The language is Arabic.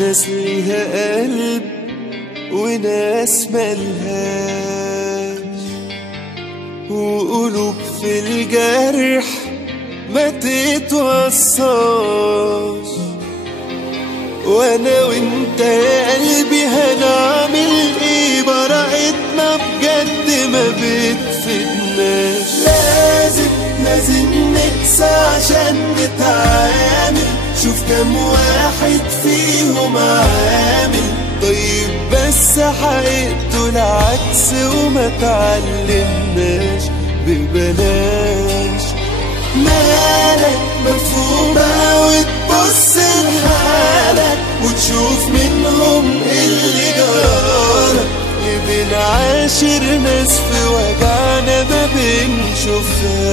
ناس ليها قلب وناس ملهاش، وقلوب في الجرح ما تتوصاش. وانا وانت يا قلبي هنعمل ايه؟ براءتنا بجد ما بتفيدناش. لازم نقسى عشان نتعامل. شوف كم واحد فيهم عامل طيب بس حقيقته العكس، وما تعلمناش ببلاش. مالك مفهوم وتبص لحالك وتشوف منهم اللي جرالك. بنعاشر ناس في وجعنا ما بنشوفهاش.